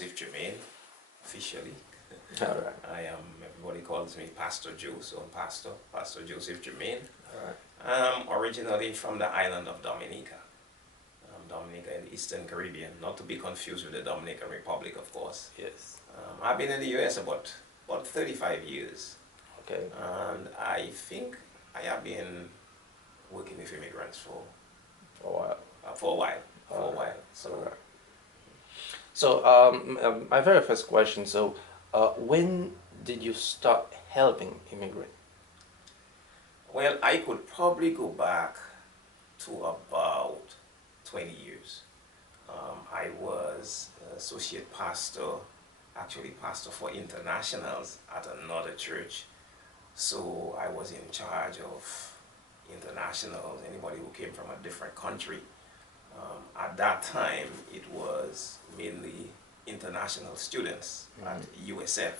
Joseph Germain, officially. All right. Everybody calls me Pastor Joe, so I'm Pastor Joseph Germain. All right. I'm originally from the island of Dominica. Dominica in the Eastern Caribbean, not to be confused with the Dominican Republic, of course. Yes. I've been in the US about 35 years, Okay. and I think I have been working with immigrants For a while. for a while. All right. So, All right. So, my very first question. So, when did you start helping immigrants? well, I could probably go back to about 20 years. I was associate pastor, actually pastor for internationals at another church. So I was in charge of internationals, anybody who came from a different country. At that time, it was mainly international students at USF.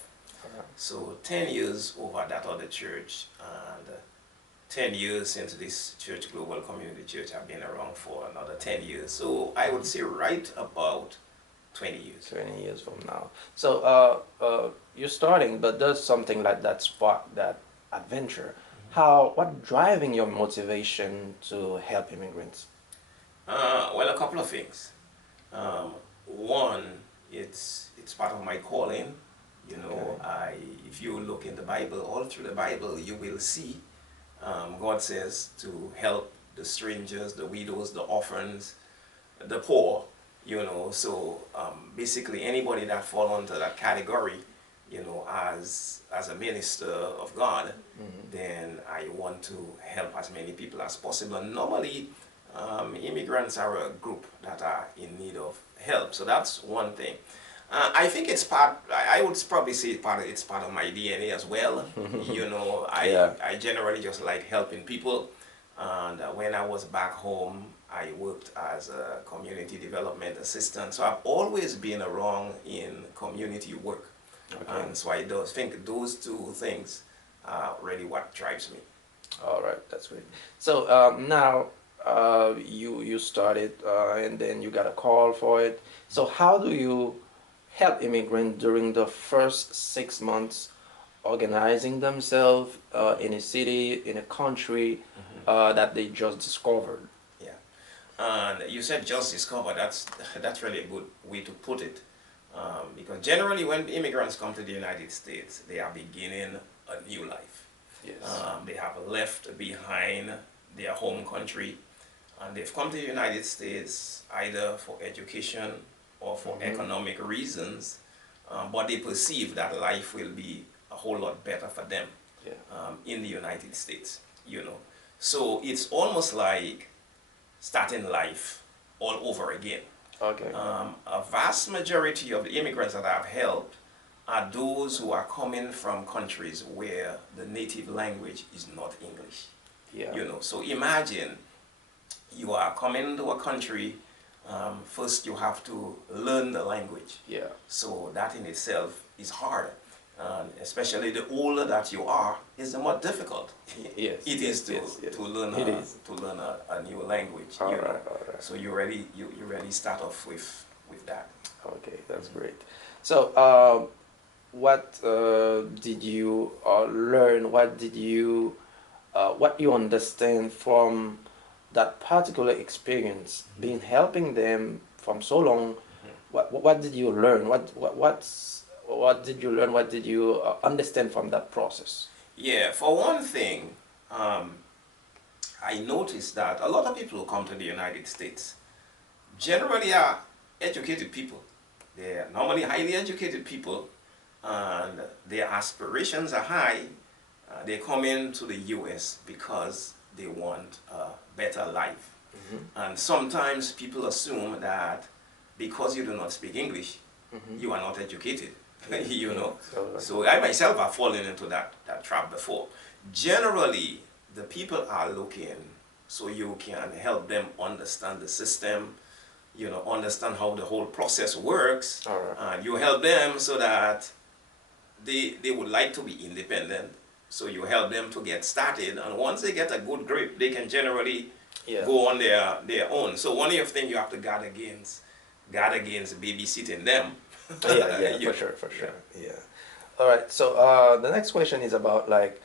So 10 years over at that other church, and 10 years since this church, Global Community Church, I've been around for another 10 years. So I would say right about 20 years. 20 years from now. So, you're starting, but does something like that spark that adventure? What driving your motivation to help immigrants? Well, a couple of things. One, it's part of my calling. You know, Okay. if you look in the Bible, all through the Bible, you will see God says to help the strangers, the widows, the orphans, the poor. You know, so basically anybody that fall under that category, you know, as a minister of God, then I want to help as many people as possible. And normally, immigrants are a group that are in need of help. So that's one thing. I think it's part. I would probably say it's part of my DNA as well. You know, Yeah. I generally just like helping people. And when I was back home, I worked as a community development assistant. So I've always been around in community work. Okay. And so I think those two things are really what drives me. All right, that's great. So, now, you started, and then you got a call for it. So how do you help immigrants during the first 6 months organizing themselves in a city, in a country that they just discovered? Yeah. And you said just discover, that's really a good way to put it. Because generally when immigrants come to the United States, they are beginning a new life. Yes. They have left behind their home country, and they've come to the United States either for education or for economic reasons, but they perceive that life will be a whole lot better for them Yeah. in the United States, you know. So it's almost like starting life all over again. Okay. A vast majority of the immigrants that I've helped are those who are coming from countries where the native language is not English. Yeah. You know, so imagine you are coming to a country, first you have to learn the language. Yeah. So that in itself is hard. Especially the older that you are, is the more difficult Yes. it is to learn It is. a new language. All You know. right. All right. So you already start off with that. Okay, that's great. So, what did you learn? What you understand from that particular experience, being helping them from so long? What did you learn? What did you learn? What did you understand from that process? Yeah, for one thing, I noticed that a lot of people who come to the United States generally are educated people. They are normally highly educated people, and their aspirations are high. They come into the U.S. because they want a better life. And sometimes people assume that because you do not speak English, you are not educated. You know. So I myself have fallen into that trap before. Generally, the people are looking so you can help them understand the system, you know, understand how the whole process works. All right. You help them so that they would like to be independent. So you help them to get started, and once they get a good grip, they can generally go on their own. So one of the things you have to guard against babysitting them. Yeah, yeah, You for know, sure, for yeah. sure. Yeah. All right. So the next question is about like,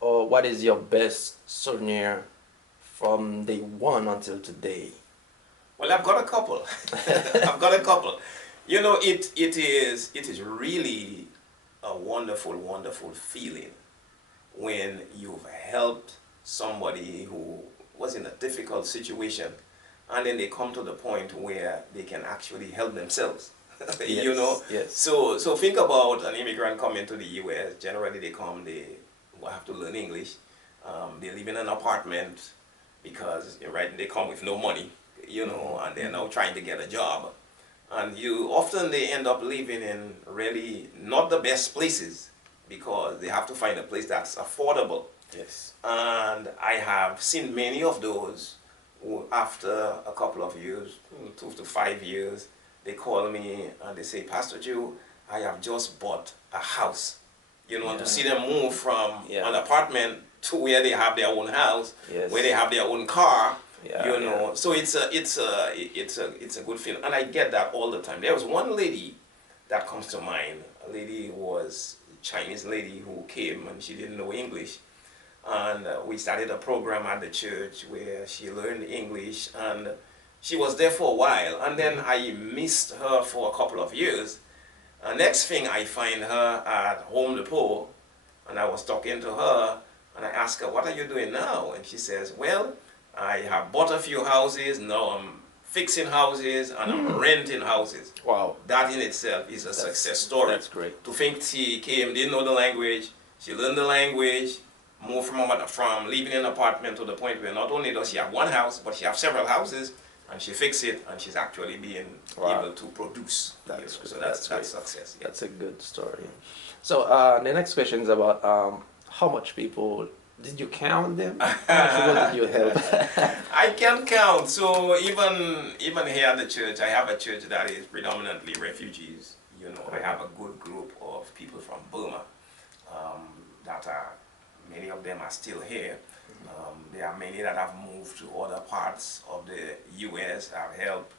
what is your best souvenir from day one until today? Well, I've got a couple. I've got a couple. You know, it is really a wonderful, wonderful feeling when you've helped somebody who was in a difficult situation, and then they come to the point where they can actually help themselves. You know, Yes, yes, so think about an immigrant coming to the U.S. Generally, they come, they will have to learn English. They live in an apartment because right, they come with no money, you know, and they're now trying to get a job. And you often they end up living in really not the best places because they have to find a place that's affordable. yes. And I have seen many of those who, after a couple of years, 2 to 5 years, they call me and they say, Pastor Joe, I have just bought a house. You know, and to Yeah, see them move from yeah, an apartment to where they have their own house, where they yes, have their own car, yeah, you yeah. know, so it's a good feeling, and I get that all the time. There was one lady that comes to mind. A lady was a Chinese lady who came and she didn't know English, and we started a program at the church where she learned English, and she was there for a while, and then I missed her for a couple of years. Next thing, I find her at Home Depot, and I was talking to her, and I asked her, what are you doing now? And she says, well, I have bought a few houses, now I'm fixing houses, and I'm renting houses. Wow, That in itself is a that's success story. that's great. To think she came, didn't know the language, she learned the language, moved from living in an apartment to the point where not only does she have one house, but she has several houses, and she fixed it, and she's actually being Wow, able to produce. that's good. So That's that's great. success. Yeah. That's a good story. So the next question is about how much people did you count them? How much people did you help? I can count. So even here at the church, I have a church that is predominantly refugees. You know, I have a good group of people from Burma that are, many of them are still here. There are many that have moved to other parts of the U.S. I've helped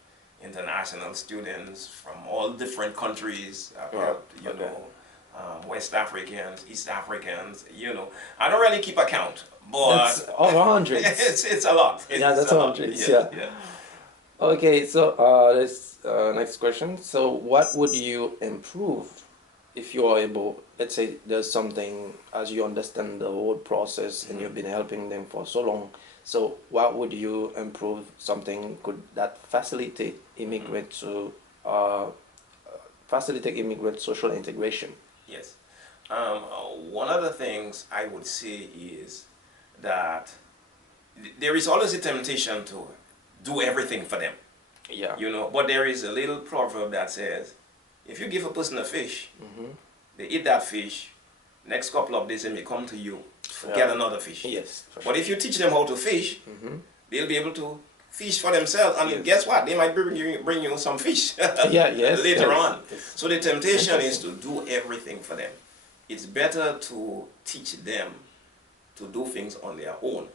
international students from all different countries. I've Wow, helped, okay. West Africans, East Africans, I don't really keep account, but That's over hundreds. it's a lot. Yeah, It's that's a lot. hundreds. Yeah, Yeah. yeah. Okay, so this next question. So, what would you improve if you are able? Let's say there's something as you understand the whole process and you've been helping them for so long. So, what would you improve? Something could that facilitate immigrant to uh, facilitate immigrant social integration? Yes. One of the things I would say is that there is always a temptation to do everything for them, Yeah. but there is a little proverb that says, if you give a person a fish, Mm-hmm. they eat that fish, next couple of days they may come to you to Yeah. get another fish. Yes. For But sure. if you teach them how to fish, Mm-hmm. they'll be able to fish for themselves, and Yes. guess what? They might bring you some fish Yeah. Yes. later Yes. on. Yes. So the temptation is Interesting. to do everything for them. It's better to teach them to do things on their own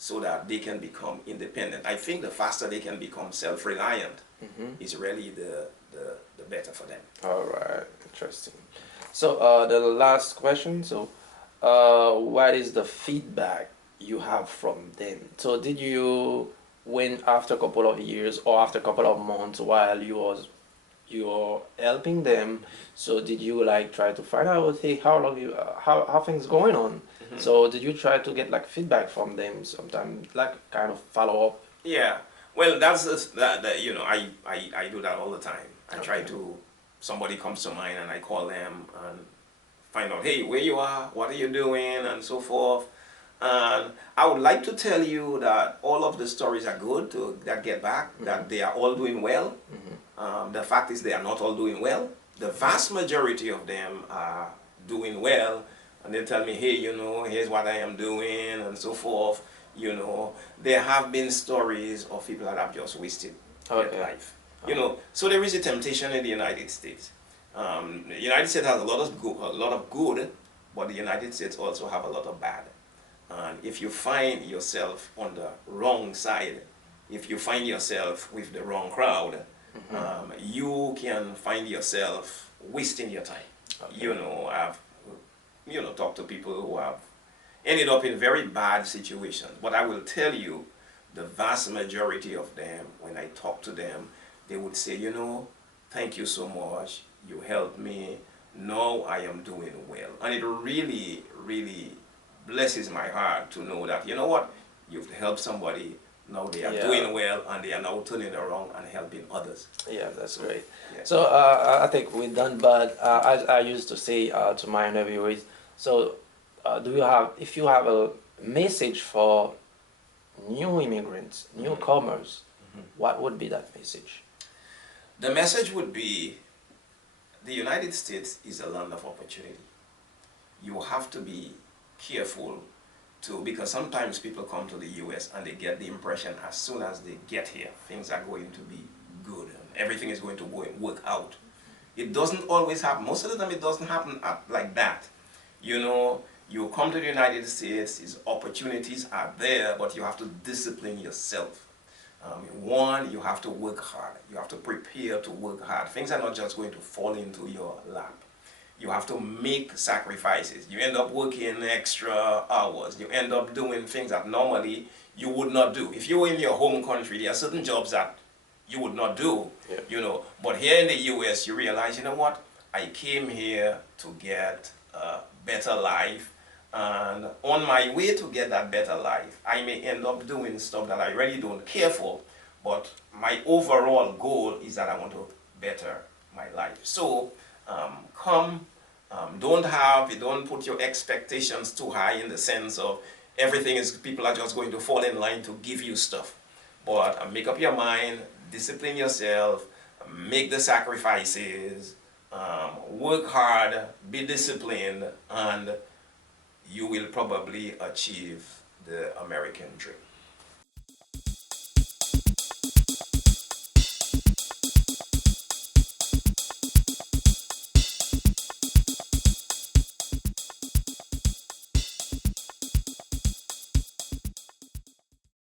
so that they can become independent. I think the faster they can become self-reliant Mm-hmm. is really the better for them. All right, interesting. So the last question. So, what is the feedback you have from them? So, did you, when after a couple of years or after a couple of months while you're helping them, so did you like try to find out, hey, how long you how things going on? So, did you try to get like feedback from them sometime, like kind of follow up? Yeah, well, I do that all the time. I try Okay. to, somebody comes to mind and I call them and find out, hey, where you are, what are you doing, and so forth. And I would like to tell you that all of the stories are good that get back, that they are all doing well. The fact is they are not all doing well. The vast majority of them are doing well, and they tell me, hey, here's what I am doing, and so forth. There have been stories of people that have just wasted Okay. their life. So there is a temptation in the United States. The United States has a lot of good, but the United States also have a lot of bad. And if you find yourself on the wrong side, if you find yourself with the wrong crowd, You can find yourself wasting your time. Okay. You know, I've talked to people who have ended up in very bad situations. But I will tell you, the vast majority of them, when I talk to them, they would say, thank you so much. You helped me. Now I am doing well. And it really, really blesses my heart to know that, you know what, you've helped somebody. Now they are Yeah. doing well and they are now turning around and helping others. Yeah, that's great. Yeah. So I think we're done, but as I used to say to my interviewees, so do you have, if you have a message for new immigrants, newcomers, what would be that message? The message would be the United States is a land of opportunity. You have to be careful because sometimes people come to the US and they get the impression as soon as they get here, things are going to be good and everything is going to work out. It doesn't always happen. Most of the time it doesn't happen like that. You come to the United States, these opportunities are there, but you have to discipline yourself. One, you have to work hard. You have to prepare to work hard. Things are not just going to fall into your lap. You have to make sacrifices. You end up working extra hours. You end up doing things that normally you would not do. If you were in your home country, there are certain jobs that you would not do, But here in the US, you realize, you know what? I came here to get a better life. And on my way to get that better life, I may end up doing stuff that I really don't care for. But my overall goal is that I want to better my life. So don't put your expectations too high in the sense of people are just going to fall in line to give you stuff. But make up your mind, discipline yourself, make the sacrifices, work hard, be disciplined, and you will probably achieve the American dream.